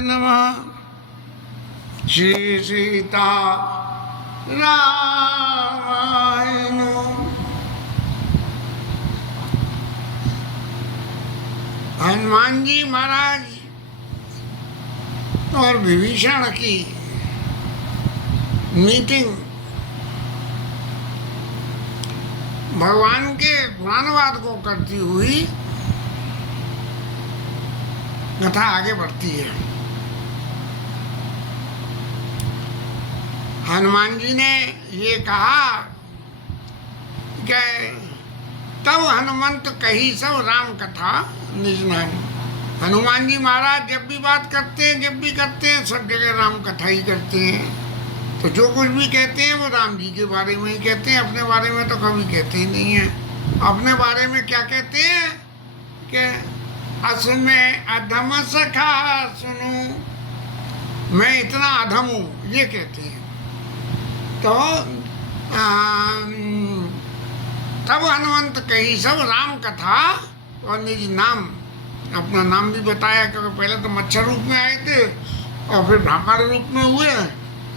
नमः। श्री सीता रामायण। हनुमान जी महाराज और विभीषण की मीटिंग भगवान के गुणानुवाद को करती हुई कथा आगे बढ़ती है। हनुमान जी ने ये कहा कि तब हनुमंत कही सब राम कथा निज नाम। हनुमान जी महाराज जब भी बात करते हैं, जब भी करते हैं, सब जगह राम कथा ही करते हैं। तो जो कुछ भी कहते हैं वो राम जी के बारे में ही कहते हैं, अपने बारे में तो कभी कहते ही नहीं है। अपने बारे में क्या कहते हैं कि असु में अधम सखा सुनू, मैं इतना अधम हूँ, ये कहते हैं। तो तब हनुमंत कही सब राम कथा और निज नाम, अपना नाम भी बताया, क्योंकि पहले तो मच्छर रूप में आए थे और फिर ब्राह्मण रूप में हुए,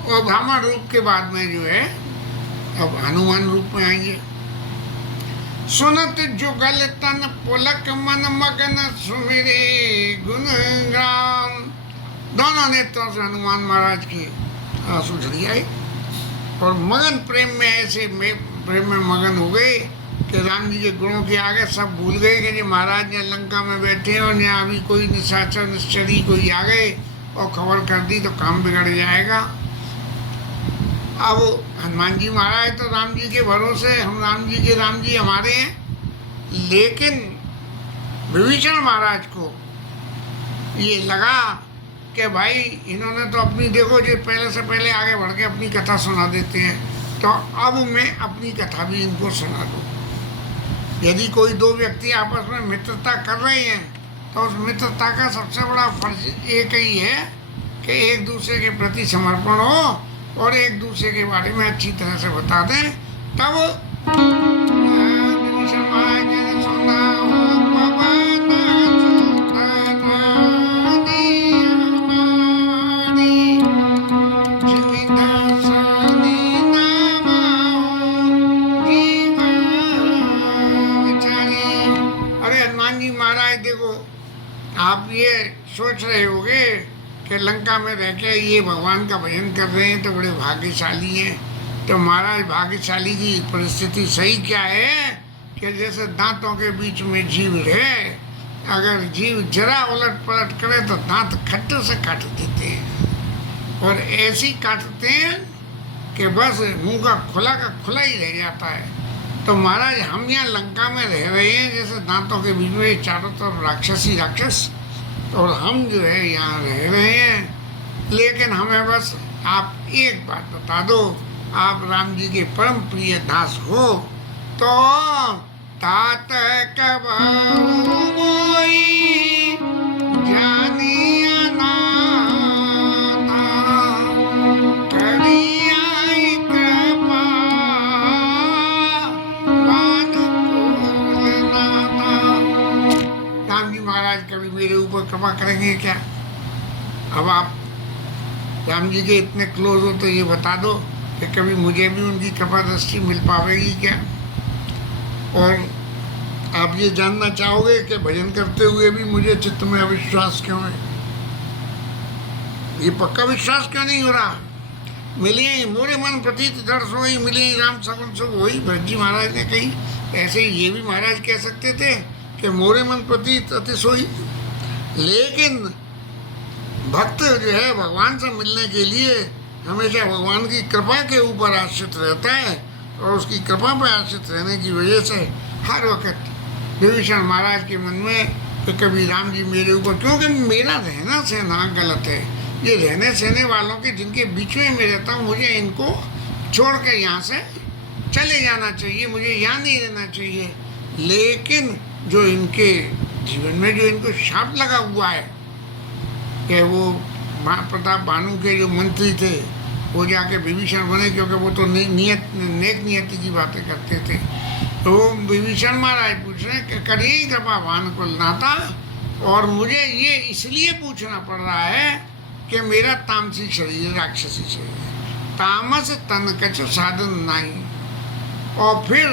और ब्राह्मण रूप के बाद में जो है अब हनुमान रूप में आएंगे। सुनत जुगल तन पुलक मन मगन सुमिरे गुण ग्राम। दोनों नेत्रों से हनुमान महाराज की आंसू झड़ी आई और मगन प्रेम में, ऐसे प्रेम में मगन हो गए कि राम जी के गुणों के आगे सब भूल गए कि जो महाराज ने लंका में बैठे और यहाँ अभी कोई निशाचर निश्चरी कोई आ गए और खबर कर दी तो काम बिगड़ जाएगा। अब हनुमान जी महाराज तो राम जी के भरोसे, हम राम जी हमारे हैं। लेकिन विभीषण महाराज को ये लगा कि भाई इन्होंने तो अपनी, देखो जो पहले से पहले आगे बढ़ के अपनी कथा सुना देते हैं, तो अब मैं अपनी कथा भी इनको सुना दूँ। यदि कोई दो व्यक्ति आपस में मित्रता कर रहे हैं तो उस मित्रता का सबसे बड़ा फर्ज एक ही है कि एक दूसरे के प्रति समर्पण हो और एक दूसरे के बारे में अच्छी तरह से बता दें। तब विभीषण महाराज ने सुना आप ये सोच रहे होंगे कि लंका में रह के ये भगवान का भजन कर रहे हैं तो बड़े भाग्यशाली हैं। तो महाराज भाग्यशाली की परिस्थिति सही क्या है कि जैसे दांतों के बीच में जीव है, अगर जीव जरा उलट पलट करे तो दांत खट्टे से काट देते हैं और ऐसी काटते हैं कि बस मुंह का खुला ही रह जाता है। तो महाराज हम यहाँ लंका में रह रहे हैं जैसे दांतों के बीच में चारों तरफ राक्षस ही राक्षस, और हम जो है यहाँ रह रहे हैं। लेकिन हमें बस आप एक बात बता दो, आप राम जी के परम प्रिय दास हो तो तात कबहु मोई जानिया नाता, करियाई कृपा वानुकूल नाता। राम जी महाराज कभी मेरे ऊपर कृपा करेंगे क्या? अब आप राम जी के इतने क्लोज हो तो ये बता दो कि कभी मुझे भी उनकी कृपा दृष्टि मिल पाएगी क्या? और आप ये जानना चाहोगे कि भजन करते हुए भी मुझे चित्त में अविश्वास क्यों है? ये पक्का विश्वास क्यों नहीं हो रहा? मिलिए मोरे मन प्रतीत दृढ़ सोई, मिलिए राम सगुन सुख होई, भरत जी महाराज ने कही। ऐसे ही ये भी महाराज कह सकते थे कि मोरे मन प्रतीत अति सोई। लेकिन भक्त जो है भगवान से मिलने के लिए हमेशा भगवान की कृपा के ऊपर आश्रित रहता है, और उसकी कृपा पर आश्रित रहने की वजह से हर वक्त विभीषण महाराज के मन में कि कभी राम जी मेरे ऊपर, क्योंकि मेरा रहना सहना गलत है। ये रहने सहने वालों के जिनके बीच में मैं रहता हूँ, मुझे इनको छोड़ के यहाँ से चले जाना चाहिए, मुझे यहाँ नहीं रहना चाहिए। लेकिन जो इनके जीवन में जो इनको शाप लगा हुआ है कि वो प्रताप भानु के जो मंत्री थे वो जाके विभीषण बने, क्योंकि वो तो नेक नियति की बातें करते थे। तो विभीषण महाराज पूछ रहे हैं कि करिए कृपा भानुकुल नाता, और मुझे ये इसलिए पूछना पड़ रहा है कि मेरा तामसी शरीर, राक्षसी शरीर है, तामस तन कछु साधन नहीं। और फिर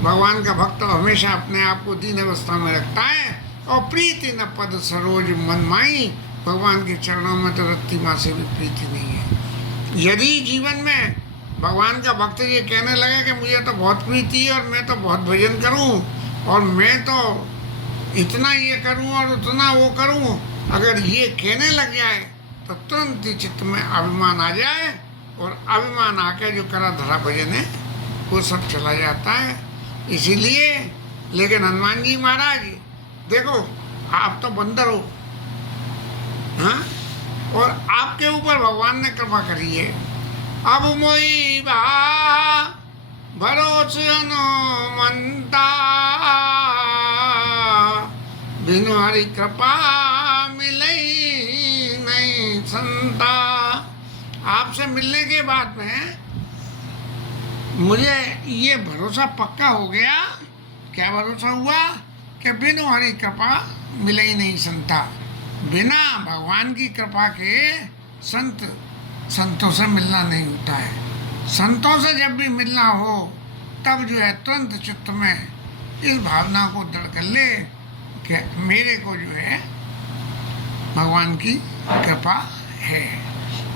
भगवान का भक्त हमेशा अपने आप को दीन अवस्था में रखता है, और प्रीति न पद सरोज मन माई, भगवान के चरणों में तो रत्ती माँ से भी प्रीति नहीं है। यदि जीवन में भगवान का भक्त ये कहने लगे कि मुझे तो बहुत प्रीति है और मैं तो बहुत भजन करूं और मैं तो इतना ये करूं और उतना वो करूं, अगर ये कहने लग जाए तो तुरंत ही चित्त में अभिमान आ जाए, और अभिमान आके जो करा धरा भजन है वो सब चला जाता है। इसीलिए लेकिन हनुमान जी महाराज देखो, आप तो बंदर हो, हाँ, और आपके ऊपर भगवान ने कृपा करी है। अब मोई बा भरोस हनुमंता, बिनु हरि कृपा मिले नहीं संता। आपसे मिलने के बाद में मुझे ये भरोसा पक्का हो गया। क्या भरोसा हुआ? कि बिनु हरि कृपा मिले ही नहीं संता, बिना भगवान की कृपा के संतों से मिलना नहीं होता है। संतों से जब भी मिलना हो तब जो है तुरंत चित्त में इस भावना को दृढ़ कर ले कि मेरे को जो है भगवान की कृपा है।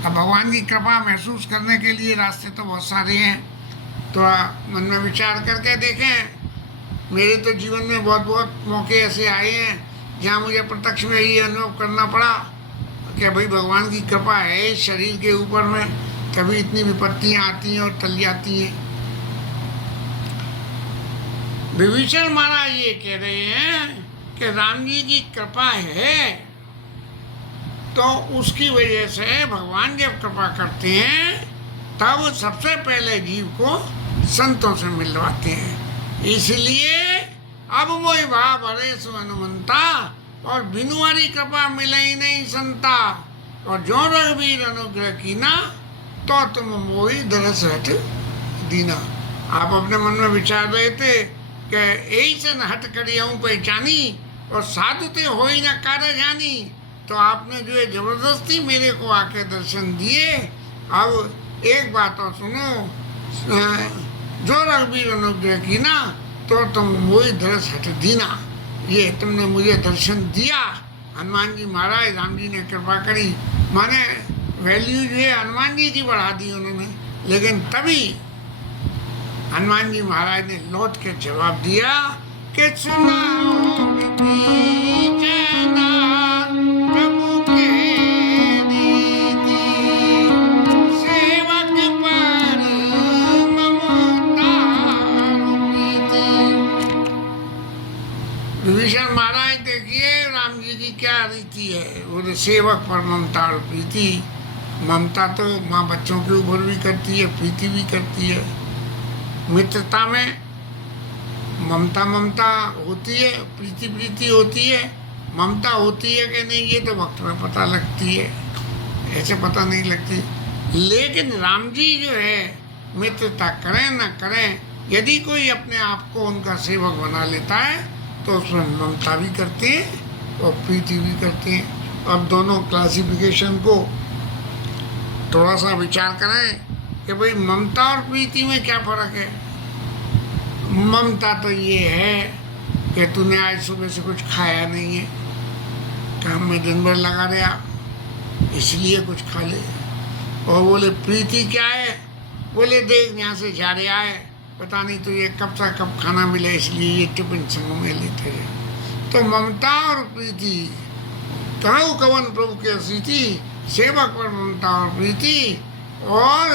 अब भगवान की कृपा महसूस करने के लिए रास्ते तो बहुत सारे हैं, तो मन में विचार करके देखें। मेरे तो जीवन में बहुत बहुत मौके ऐसे आए हैं जहाँ मुझे प्रत्यक्ष में ये अनुभव करना पड़ा कि भाई भगवान की कृपा है इस शरीर के ऊपर में, कभी इतनी विपत्तियाँ आती हैं और टल जाती हैं। विभीषण महाराज ये कह रहे हैं कि राम जी की कृपा है, तो उसकी वजह से भगवान जब कृपा करते हैं तब सबसे पहले जीव को संतों से मिलवाते हैं। इसलिए अब मोहि भाव हरे सो हनुमंता, और बिनु हरि कृपा मिले ही नहीं संता, और जो रघुवीर अनुग्रह कीना, तो तुम मोहि दरस हट दीना। आप अपने मन में विचार रहे थे कि यही से न हट करियऊँ पहचानी, और साधु ते हो ही न कार्य जानी। तो आपने जो है जबरदस्ती मेरे को आके दर्शन दिए। अब एक बात और सुनो, जो रघुवीर अनुग्रह कीना, तो तुम मोहि दरस हट दीना। ये तुमने मुझे दर्शन दिया। हनुमान जी महाराज, राम जी ने कृपा करी, माने वैल्यू जो है हनुमान जी की बढ़ा दी उन्होंने। लेकिन तभी हनुमान जी महाराज ने लौट के जवाब दिया कि सुनाओ विभीषणा प्रभु के नीति, सेवक पर ममता प्रीति। विभीषण महाराज देखिए राम जी की क्या रीति है, वो सेवक पर ममता और प्रीति। ममता तो माँ बच्चों के ऊपर भी करती है, प्रीति भी करती है। मित्रता में ममता होती है, प्रीति होती है। ममता होती है कि नहीं ये तो वक्त में पता लगती है, ऐसे पता नहीं लगती। लेकिन राम जी जो है मित्रता करें न करें, यदि कोई अपने आप को उनका सेवक बना लेता है तो उसमें ममता भी करते हैं और प्रीति भी करते हैं। अब दोनों क्लासिफिकेशन को थोड़ा सा विचार करें कि भाई ममता और प्रीति में क्या फ़र्क है। ममता तो ये है कि तूने आज सुबह से कुछ खाया नहीं है, काम में दिन भर लगा रहा, इसलिए कुछ खा ले। और बोले प्रीति क्या है, बोले देख यहाँ से जा रहा है, पता नहीं तो ये कब सा कब खाना मिले, इसलिए ये टिफिन संग में लेते हैं। तो ममता और प्रीति, कहूँ कवन प्रभु के सीति, सेवक पर ममता और प्रीति। और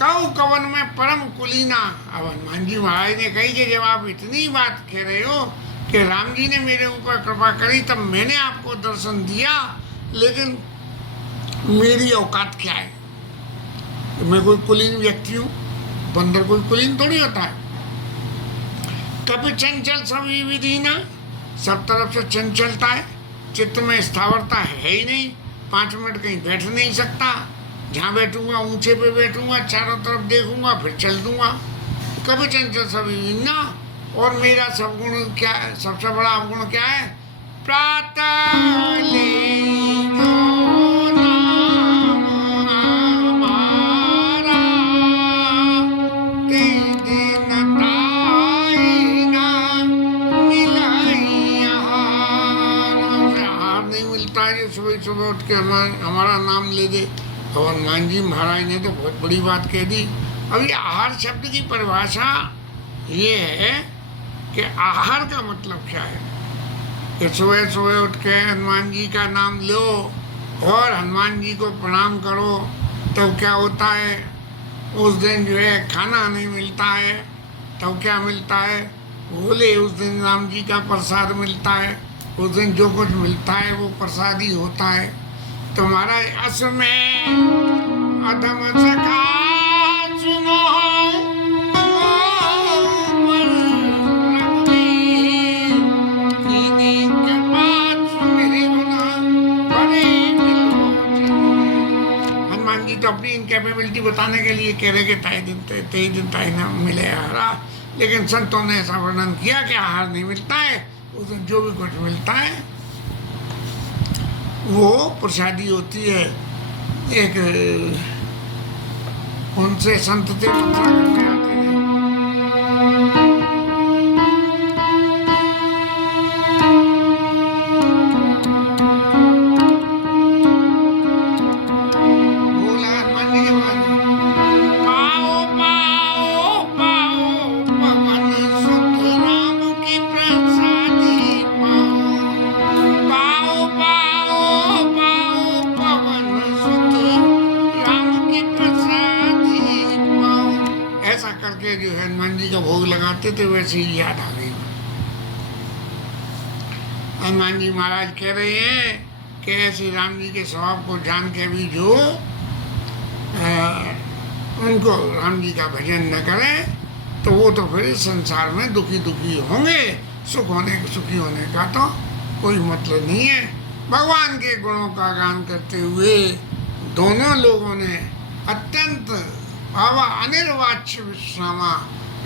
कहूँ कवन में परम कुलीना। अब हनुमान जी महाराज ने कही कि जब आप इतनी बात कह रहे हो कि राम जी ने मेरे ऊपर कृपा करी तब मैंने आपको दर्शन दिया, लेकिन मेरी औकात क्या है? मैं कोई कुलीन व्यक्ति हूँ, बंदर कोई कुलीन थोड़ी होता है। कभी चंचल सभी विधीना, सब तरफ से चंचलता है, चित्त में स्थावरता है ही नहीं। 5 मिनट कहीं बैठ नहीं सकता, जहाँ बैठूंगा ऊंचे पे बैठूंगा, चारों तरफ देखूंगा फिर चल दूंगा। कभी चंचल सभी विधीना, और मेरा सवगुण क्या है, सबसे बड़ा अवगुण क्या है? प्रातः लीजो नाम हमारा, तीन दिन ताई ना मिलाई आहार। उसे आहार नहीं मिलता है जो सुबह सुबह उठ के हमारा नाम ले दे। और हनुमान जी महाराज ने तो बहुत बड़ी बात कह दी। अभी आहार शब्द की परिभाषा ये है कि आहार का मतलब क्या है कि सुबह सुबह उठ के हनुमान जी का नाम लो और हनुमान जी को प्रणाम करो, तब क्या होता है? उस दिन जो है खाना नहीं मिलता है, तब क्या मिलता है? बोले उस दिन राम जी का प्रसाद मिलता है। उस दिन जो कुछ मिलता है वो प्रसाद ही होता है। तो महाराज असमय अधम सखा सुनो, हनुमान जी तो अपनी इनकेपेबिलिटी बताने के लिए कह रहे कि तेई दिन ताई ना मिले आहार, लेकिन संतों ने ऐसा वर्णन किया कि आहार नहीं मिलता है। उस दिन जो भी कुछ मिलता है वो प्रसादी होती है। एक उनसे संत थे मथुरा करने आते थे, बोला हनुमान जी के पास, पाओ पाओ पाओ पवन सुत राम की प्रसादी पाओ, पाओ पाओ पाओ पवन सुत राम की प्रसादी पाओ। ऐसा करके जो है हनुमान जी का भोग लगाते थे, वैसे ही याद आ गई। हनुमान जी महाराज कह रहे हैं कि ऐसे राम जी के स्वभाव को जान के भी जो उनको राम जी का भजन न करें तो वो तो फिर इस संसार में दुखी दुखी होंगे। सुखी होने का तो कोई मतलब नहीं है। भगवान के गुणों का गान करते हुए दोनों लोगों ने अत्यंत भावा अनिर्वाच्य विश्रामा,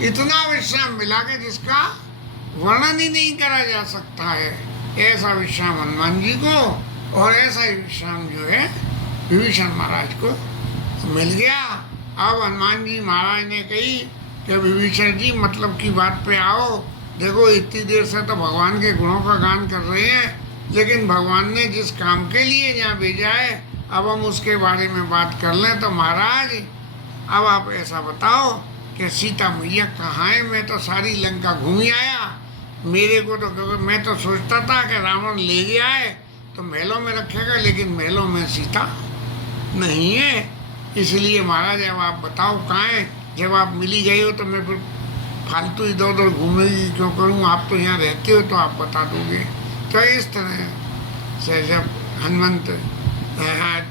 इतना विश्राम मिला के जिसका वर्णन ही नहीं करा जा सकता है। ऐसा विश्राम हनुमान जी को और ऐसा ही विश्राम जो है विभीषण महाराज को मिल गया। अब हनुमान जी महाराज ने कही कि विभीषण जी मतलब की बात पे आओ। देखो इतनी देर से तो भगवान के गुणों का गान कर रहे हैं, लेकिन भगवान ने जिस काम के लिए यहाँ भेजा है अब हम उसके बारे में बात कर लें। तो महाराज अब आप ऐसा बताओ कि सीता मैया कहाँ है? मैं तो सारी लंका घूमी आया, मेरे को तो मैं तो सोचता था कि रावण ले गया है तो महलों में रखेगा, लेकिन महलों में सीता नहीं है। इसलिए महाराज अब आप बताओ कहाँ है? जब आप मिली गए हो तो मैं फिर फालतू इधर उधर घूमेगी क्यों करूँ? आप तो यहाँ रहते हो तो आप बता दोगे। तो इस तरह से जब हनुमंत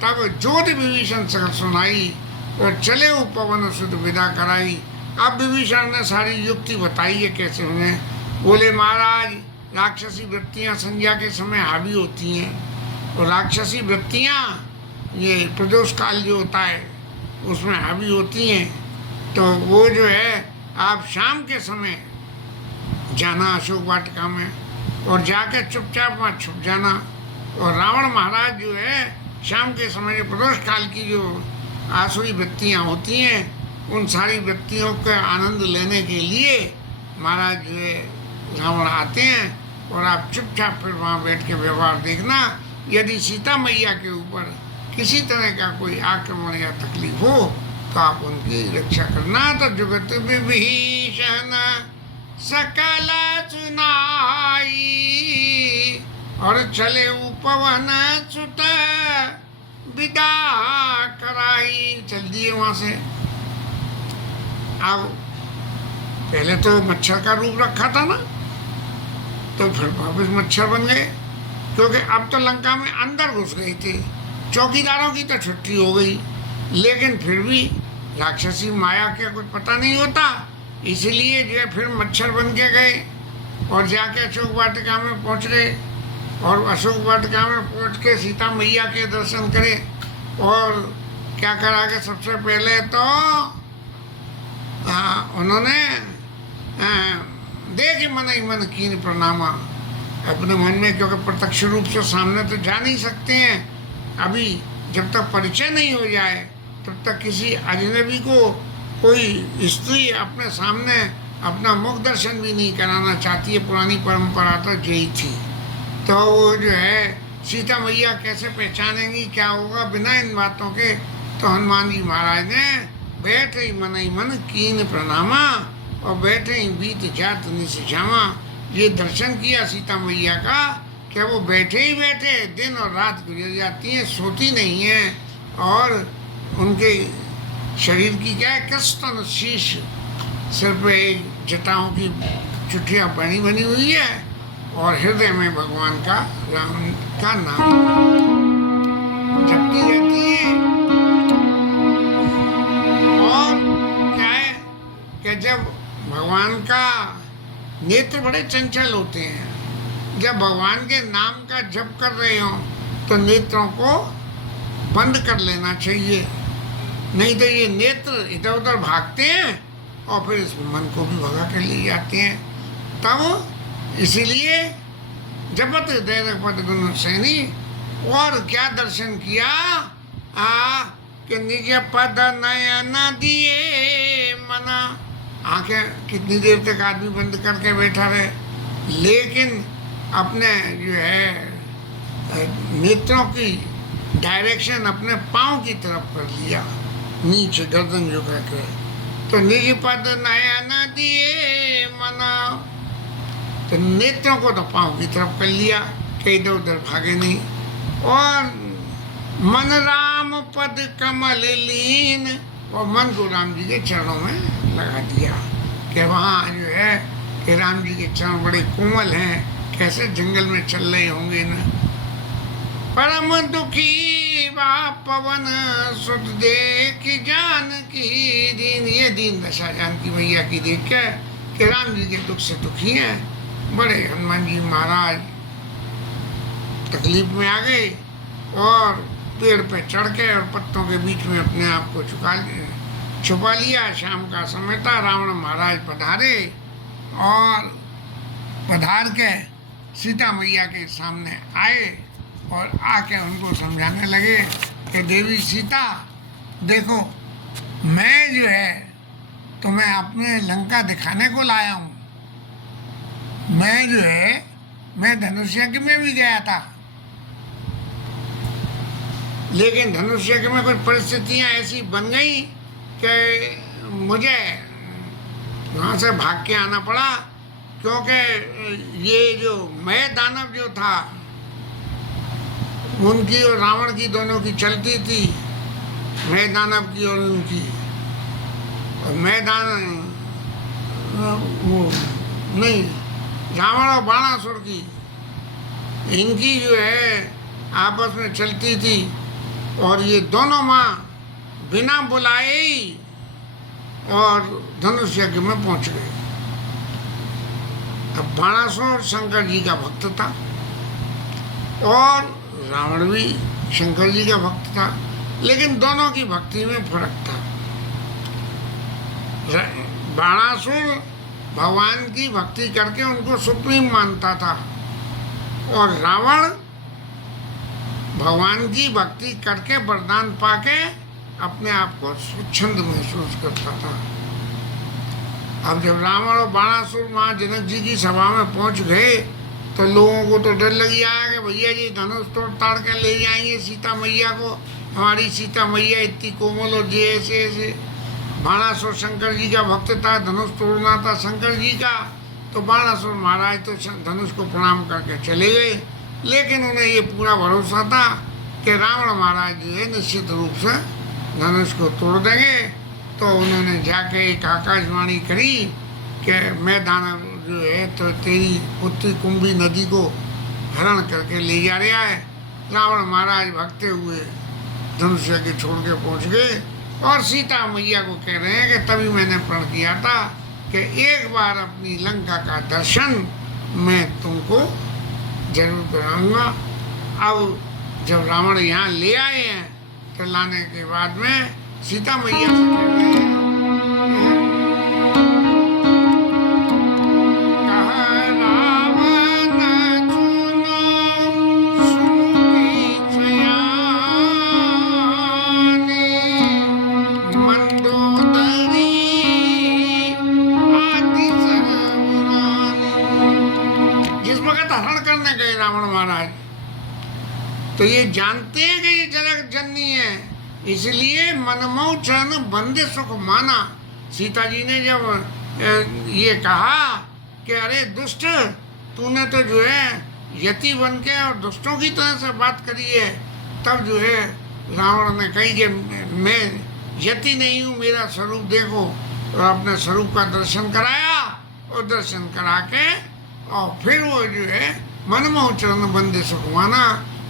तब ज्योत विभीषण सकल सुनाई और चले वो पवन सुत विदा कराई। अब विभीषण ने सारी युक्ति बताई है कैसे उन्हें। बोले महाराज राक्षसी वृत्तियाँ संध्या के समय हावी होती हैं, और राक्षसी वृत्तियाँ ये प्रदोष काल जो होता है उसमें हावी होती हैं। तो वो जो है आप शाम के समय जाना अशोक वाटिका में और जाकर चुपचाप वहाँ छुप जाना। और रावण महाराज जो है शाम के समय प्रदोष काल की जो आसुरी वृत्तियाँ होती हैं उन सारी वृत्तियों का आनंद लेने के लिए महाराज जो है रावण आते हैं, और आप चुपचाप फिर वहाँ बैठ के व्यवहार देखना। यदि सीता मैया के ऊपर किसी तरह का कोई आक्रमण या तकलीफ हो तो आप उनकी रक्षा करना। तो जुगत विभीषण सकल सुनाई और चले पवन सुत विदा कराई। चल दिए वहाँ से। अब पहले तो मच्छर का रूप रखा था ना, तो फिर वापस मच्छर बन गए, क्योंकि अब तो लंका में अंदर घुस गई थी। चौकीदारों की तो छुट्टी हो गई, लेकिन फिर भी राक्षसी माया का कुछ पता नहीं होता, इसलिए जो है फिर मच्छर बन के गए और जाके अशोक वाटिका में पहुंच गए। और अशोक वाटिका में पहुंच के सीता मैया के दर्शन करे। और क्या करा के सबसे पहले तो उन्होंने देख मन ही मन कीन प्रणामा, अपने मन में, क्योंकि प्रत्यक्ष रूप से सामने तो जा नहीं सकते हैं अभी, जब तक परिचय नहीं हो जाए तब तक किसी अजनबी को कोई स्त्री अपने सामने अपना मुख दर्शन भी नहीं कराना चाहती है। पुरानी परंपरा तो यही थी। तो वो जो है सीता मैया कैसे पहचानेंगी, क्या होगा बिना इन बातों के? तो हनुमान जी महाराज ने बैठे ही मन कीन प्रणामा, और बैठे ही बीत जात निस जामा, ये दर्शन किया सीता मैया का, क्या वो बैठे ही बैठे दिन और रात गुजर जाती हैं, सोती नहीं हैं। और उनके शरीर की क्या है, कृष्ण शीश, सिर पे एक जटाओं की चुटिया बनी बनी हुई है, और हृदय में भगवान का राम का नाम जपती रहती है। और क्या है कि जब भगवान का नेत्र बड़े चंचल होते हैं, जब भगवान के नाम का जप कर रहे हो तो नेत्रों को बंद कर लेना चाहिए, नहीं तो ये नेत्र इधर उधर भागते हैं और फिर इस मन को भी भगा कर ले जाते हैं। तब इसीलिए जपत हृदय पद गुण सैनी, और क्या दर्शन किया कि निज पद नयन दिए मना। आंखें कितनी देर तक आदमी बंद करके बैठा रहे, लेकिन अपने जो है नेत्रों की डायरेक्शन अपने पाँव की तरफ कर लिया, नीचे गर्दन झुका के। तो निज पद नयन दिए मना, तो नेत्रों को तो पाँव की तरफ कर लिया कि इधर उधर भागे नहीं। और मन राम पद कमल लीन, और मन को राम जी के चरणों में लगा दिया कि वहाँ जो है कि राम जी के चरण बड़े कोमल हैं, कैसे जंगल में चल रहे होंगे न। परम दुखी बा पवन सुत देख जान की दीन, ये दीन दशा जानकी मैया की देख के कि राम जी के दुख से दुखी हैं। बड़े हनुमान जी महाराज तकलीफ में आ गए और पेड़ पे चढ़ के और पत्तों के बीच में अपने आप को छुपा लिया। शाम का समय था, रावण महाराज पधारे और पधार के सीता मैया के सामने आए और आके उनको समझाने लगे कि देवी सीता, देखो मैं जो है तुम्हें अपने लंका दिखाने को लाया हूँ। मैं जो है मैं धनुष यज्ञ में भी गया था, लेकिन धनुष यज्ञ में कुछ परिस्थितियाँ ऐसी बन गई कि मुझे वहाँ से भाग के आना पड़ा, क्योंकि ये जो मैं दानव जो था उनकी और रावण की दोनों की चलती थी, मैं दानव की और उनकी। और मैं वो नहीं, रावण और बाणासुर की, इनकी जो है आपस में चलती थी। और ये दोनों माँ बिना बुलाए ही और धनुष यज्ञ में पहुंच गए। अब बाणासुर शंकर जी का भक्त था और रावण भी शंकर जी का भक्त था, लेकिन दोनों की भक्ति में फर्क था। बाणासुर भगवान की भक्ति करके उनको सुप्रीम मानता था और रावण भगवान की भक्ति करके वरदान पाके अपने आप को स्वच्छंद महसूस करता था। अब जब रावण और बाणासुर वहाँ जनक जी की सभा में पहुँच गए तो लोगों को तो डर लग आया कि भैया जी धनुष तोड़ ताड़ कर ले जाएंगे सीता मैया को, हमारी सीता मैया इतनी कोमल और जे ऐसे ऐसे। बाणासुर शंकर जी का भक्त था, धनुष तोड़ना था शंकर जी का, तो बाणासुर महाराज तो धनुष को प्रणाम करके चले गए। लेकिन उन्हें ये पूरा भरोसा था कि रावण महाराज जो है निश्चित रूप से धनुष को तोड़ देंगे। तो उन्होंने जाके एक आकाशवाणी करी कि मैं दानव जो है तो तेरी पुत्री कुंभी नदी को हरण करके ले जा रहा है। रावण महाराज भागते हुए धनुष के छोड़ के पहुँच गए और सीता मैया को कह रहे हैं कि तभी मैंने प्रण किया था कि एक बार अपनी लंका का दर्शन मैं तुमको जरूर कराऊंगा। अब जब रावण यहाँ ले आए हैं तो लाने के बाद में सीता मैया से कह रहे हैं तो ये जानते हैं कि ये जनक जननी है, इसलिए मनमोह चरण बंदे सुख माना। सीता जी ने जब ये कहा कि अरे दुष्ट, तूने तो जो है यति बन के और दुष्टों की तरह से बात करी है, तब जो है रावण ने कही कि मैं यति नहीं हूँ, मेरा स्वरूप देखो, और अपने स्वरूप का दर्शन कराया, और दर्शन करा के और फिर वो जो है मनमोह चरण बंदे सुख माना।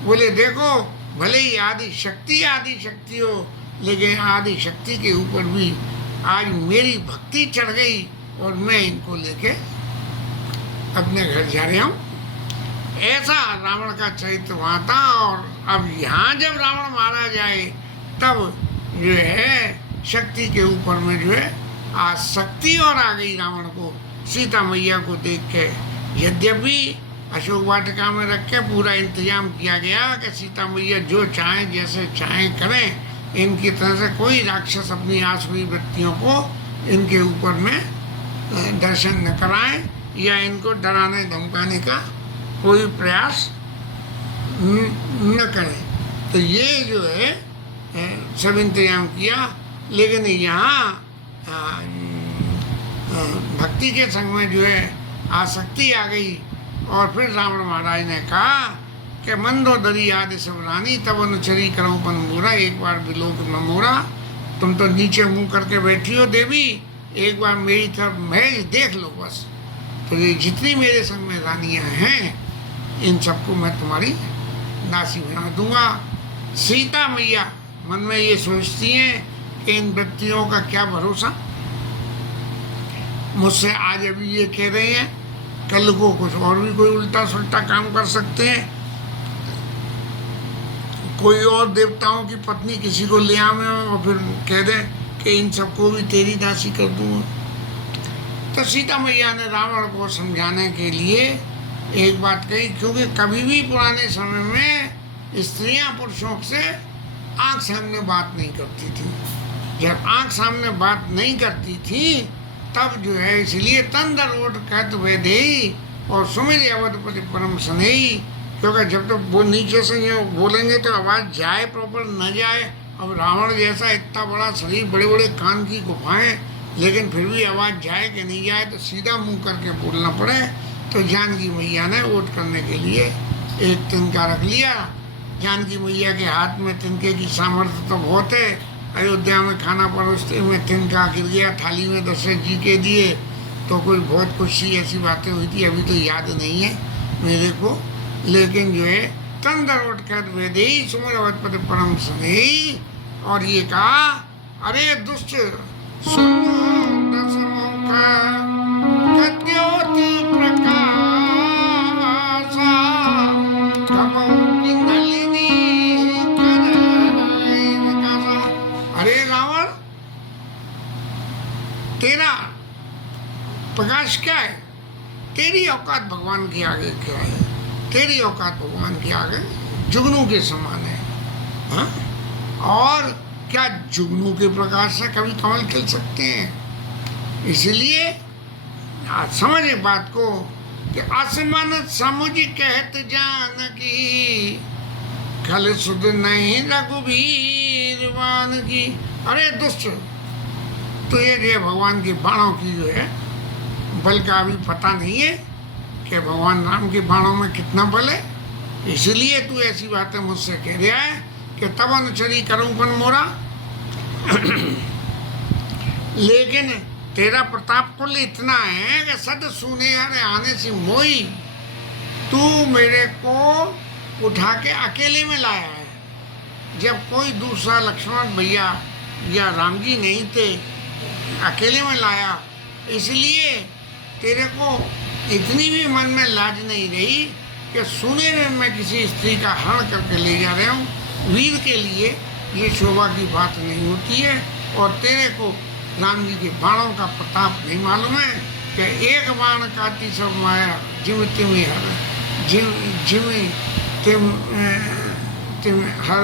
बोले देखो, भले ही आदि शक्ति हो, लेकिन आदि शक्ति के ऊपर भी आज मेरी भक्ति चढ़ गई और मैं इनको लेके अपने घर जा रहा हूँ। ऐसा रावण का चरित्र वहाँ था। और अब यहाँ जब रावण मारा जाए तब जो है शक्ति के ऊपर में जो है आसक्ति और आ गई रावण को सीता मैया को देख के। यद्यपि अशोक वाटिका में रख के पूरा इंतजाम किया गया कि सीता मैया जो चाहें जैसे चाहें करें, इनकी तरह से कोई राक्षस अपनी आसुरी वृत्तियों को इनके ऊपर में दर्शन न कराएं या इनको डराने धमकाने का कोई प्रयास न करें। तो ये जो है सब इंतजाम किया, लेकिन यहाँ भक्ति के संग में जो है आसक्ति आ गई। और फिर रावण महाराज ने कहा कि मंदोदरी आदि सब रानी तब अनुचरी करो पन मोरा, एक बार विलोक न मोरा। तुम तो नीचे मुंह करके बैठी हो देवी, एक बार मेरी तरफ महज देख लो बस, तो ये जितनी मेरे संग में रानियां हैं इन सबको मैं तुम्हारी दासी बना दूंगा। सीता मैया मन में ये सोचती हैं कि इन व्यक्तियों का क्या भरोसा, मुझसे आज अभी ये कह रहे हैं, कल को कुछ और भी कोई उल्टा सुल्टा काम कर सकते हैं। कोई और देवताओं की पत्नी किसी को ले आवे और फिर कह दे कि इन सबको भी तेरी दासी कर दूंगा। तो सीता मैया ने रावण को समझाने के लिए एक बात कही, क्योंकि कभी भी पुराने समय में स्त्रियां पुरुषों से आंख सामने बात नहीं करती थी। जब आंख सामने बात नहीं करती थी तब जो है इसलिए तंदर ओट कहत वे दे और सुमिर अवधपति परम स्नेही, क्योंकि जब तक वो नीचे से ये बोलेंगे तो आवाज़ जाए प्रॉपर न जाए। अब रावण जैसा इतना बड़ा शरीर, बड़े बड़े कान की गुफाएं, लेकिन फिर भी आवाज़ जाए कि नहीं जाए तो सीधा मुंह करके बोलना पड़े। तो जानकी मैया ने वोट करने के लिए एक तिनका रख लिया। जानकी मैया के हाथ में तिनके की सामर्थ्य तो बहुत है। अयोध्या में खाना परोसते में तिनका गिर गया थाली में, दशरथ जी के दिए, तो कोई बहुत कुछ सी ऐसी बातें हुई थी, अभी तो याद नहीं है मेरे को। लेकिन जो है तंदर उठ कर वेदे सुमर अवधपति परम स्नेही, और ये कहा अरे दुष्ट अरे रावण, तेरा प्रकाश क्या है? तेरी औकात भगवान के आगे क्या है? तेरी औकात भगवान के आगे जुगनू के समान है। हा? और क्या जुगनू के प्रकाश से कभी कमल खिल सकते हैं? इसलिए समझ एक बात को कि आसमान समुझ कहत जानकी, खल सुध नहीं रघुवीर वान की। अरे दुष्ट, तो ये भगवान के बाणों की जो है बल का अभी पता नहीं है कि भगवान राम के बाणों में कितना बल है, इसलिए तू ऐसी बातें मुझसे कह रहा है कि तब अनुचरी करूं पन मोरा। लेकिन तेरा प्रताप कुल इतना है कि सद सुने आने से मोई, तू मेरे को उठा के अकेले में लाया है। जब कोई दूसरा लक्ष्मण भैया या राम जी नहीं थे, अकेले में लाया, इसलिए तेरे को इतनी भी मन में लाज नहीं रही कि सुने में मैं किसी स्त्री का हरण करके ले जा रहा हूँ। वीर के लिए ये शोभा की बात नहीं होती है। और तेरे को राम जी के बाणों का प्रताप नहीं मालूम है कि एक बाण काटी सब माया जिम तिम हर, जिम तिम हर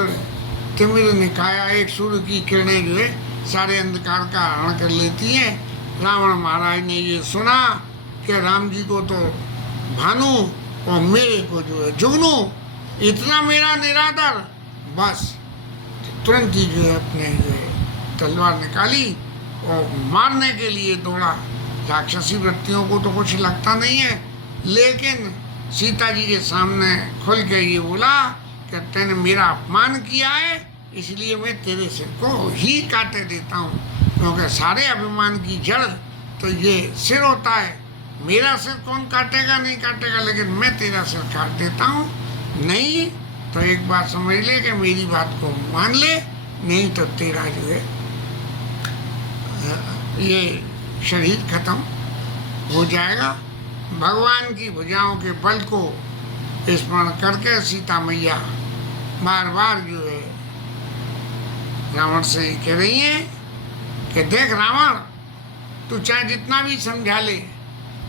तिमिर निकाया। एक सूर्य की किरणें जो है सारे अंधकार का हरण कर लेती हैं। रावण महाराज ने ये सुना कि राम जी को तो भानु और मेरे को जो है जुगनू इतना मेरा निरादर, बस तुरंत ही जो है अपने जो है तलवार निकाली और मारने के लिए दौड़ा। राक्षसी वृत्तियों को तो कुछ लगता नहीं है, लेकिन सीता जी के सामने खुल के ये बोला कि तूने मेरा अपमान किया है, इसलिए मैं तेरे सिर को ही काटे देता हूँ, क्योंकि सारे अभिमान की जड़ तो ये सिर होता है। मेरा सिर कौन काटेगा, नहीं काटेगा, लेकिन मैं तेरा सिर काट देता हूँ। नहीं तो एक बात समझ ले कि मेरी बात को मान ले, नहीं तो तेरा जो है ये शरीर खत्म हो जाएगा। भगवान की भुजाओं के बल को स्मरण करके सीता मैया बार बार जो है रावण से कह रही है कि देख रावण, तू चाहे जितना भी समझा ले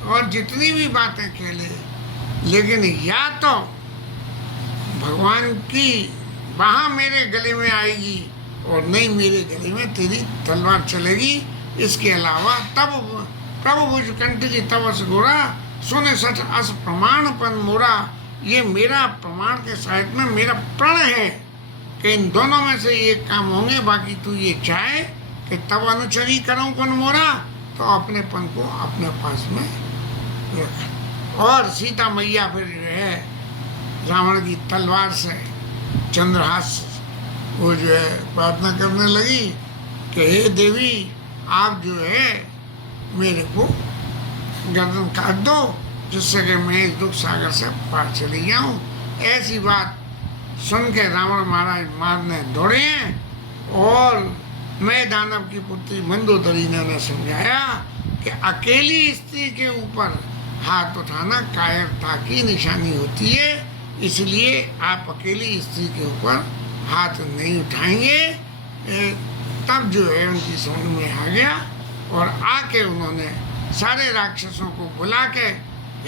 और जितनी भी बातें कह ले, लेकिन या तो भगवान की बाह मेरे गले में आएगी और नहीं मेरे गले में तेरी तलवार चलेगी। इसके अलावा तब प्रभु भुज कंठ की तवस गोरा, सुने सच अस प्रमाणपन मोरा। ये मेरा प्रमाण के साहित्य में मेरा प्रण है कि इन दोनों में से एक काम होंगे। बाकी तू ये चाहे कि तब अनुचरी करूं कौन मोरा, तो अपने पन को अपने पास में रख। और सीता मैया फिर जो है रावण की तलवार से चंद्रहास वो जो है प्रार्थना करने लगी कि हे देवी, आप जो है मेरे को गर्दन काट दो, जिससे कि मैं इस दुख सागर से पार चली जाऊं। ऐसी बात सुन के रावण महाराज मारने दौड़े हैं और मैं दानव की पुत्री मंदोदरी ने उन्हें समझाया कि अकेली स्त्री के ऊपर हाथ उठाना कायरता की निशानी होती है, इसलिए आप अकेली स्त्री के ऊपर हाथ नहीं उठाएंगे। तब जो है उनकी समझ में आ गया और आके उन्होंने सारे राक्षसों को बुला के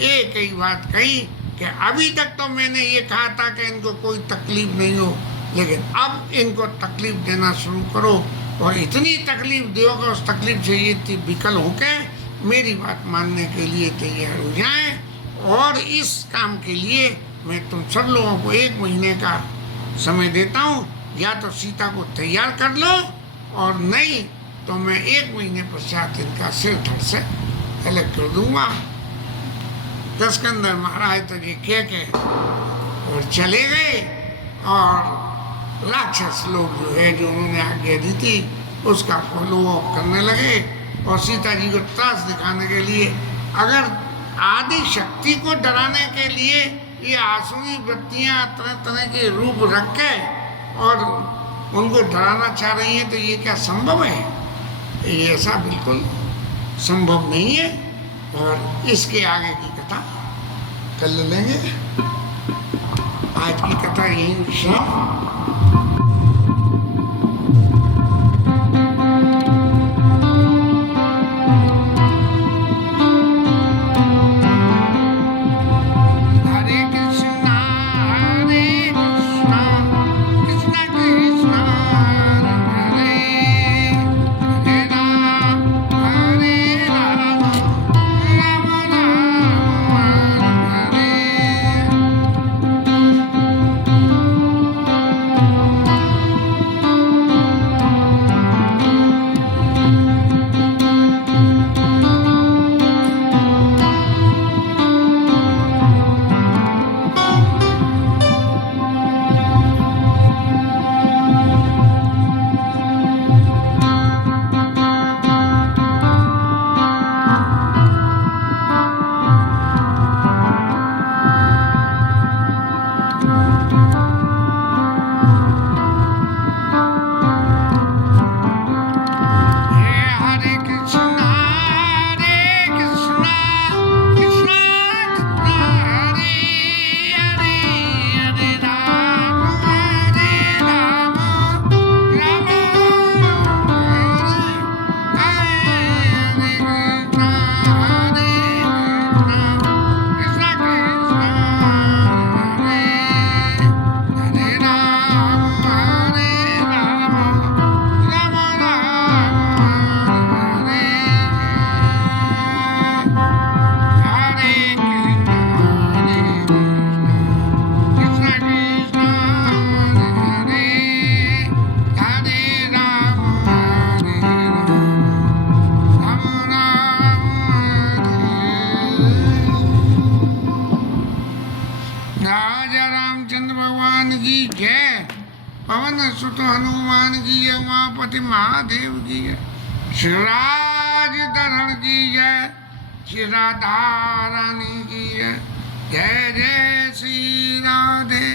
एक ही बात कही कि अभी तक तो मैंने ये कहा था कि इनको कोई तकलीफ नहीं हो, लेकिन अब इनको तकलीफ देना शुरू करो और इतनी तकलीफ दो कि उस तकलीफ से ये विकल होके मेरी बात मानने के लिए तैयार हो जाएं। और इस काम के लिए मैं तुम सब लोगों को 1 महीने का समय देता हूँ, या तो सीता को तैयार कर लो और नहीं तो मैं 1 महीने पश्चात इनका सिर धड़ से अलग कर दूंगा। दशकंदर महाराज तो ये कह के और चले गए और राक्षस लोग जो है जो उन्होंने आज्ञा दी थी उसका फॉलो अप करने लगे और सीता जी को त्रास दिखाने के लिए, अगर आदि शक्ति को डराने के लिए ये आसुरी वृत्तियाँ तरह तरह के रूप रख के और उनको डराना चाह रही हैं, तो ये क्या संभव है? ये ऐसा बिल्कुल संभव नहीं है। और इसके आगे की कथा कल लेंगे। आज की कथा यही शेष। पवन सुत हनुमान की जय, उमापति महादेव की जय, शिवराज धरण की जय, श्री राधा रानी की जय, जय जय श्री राधे।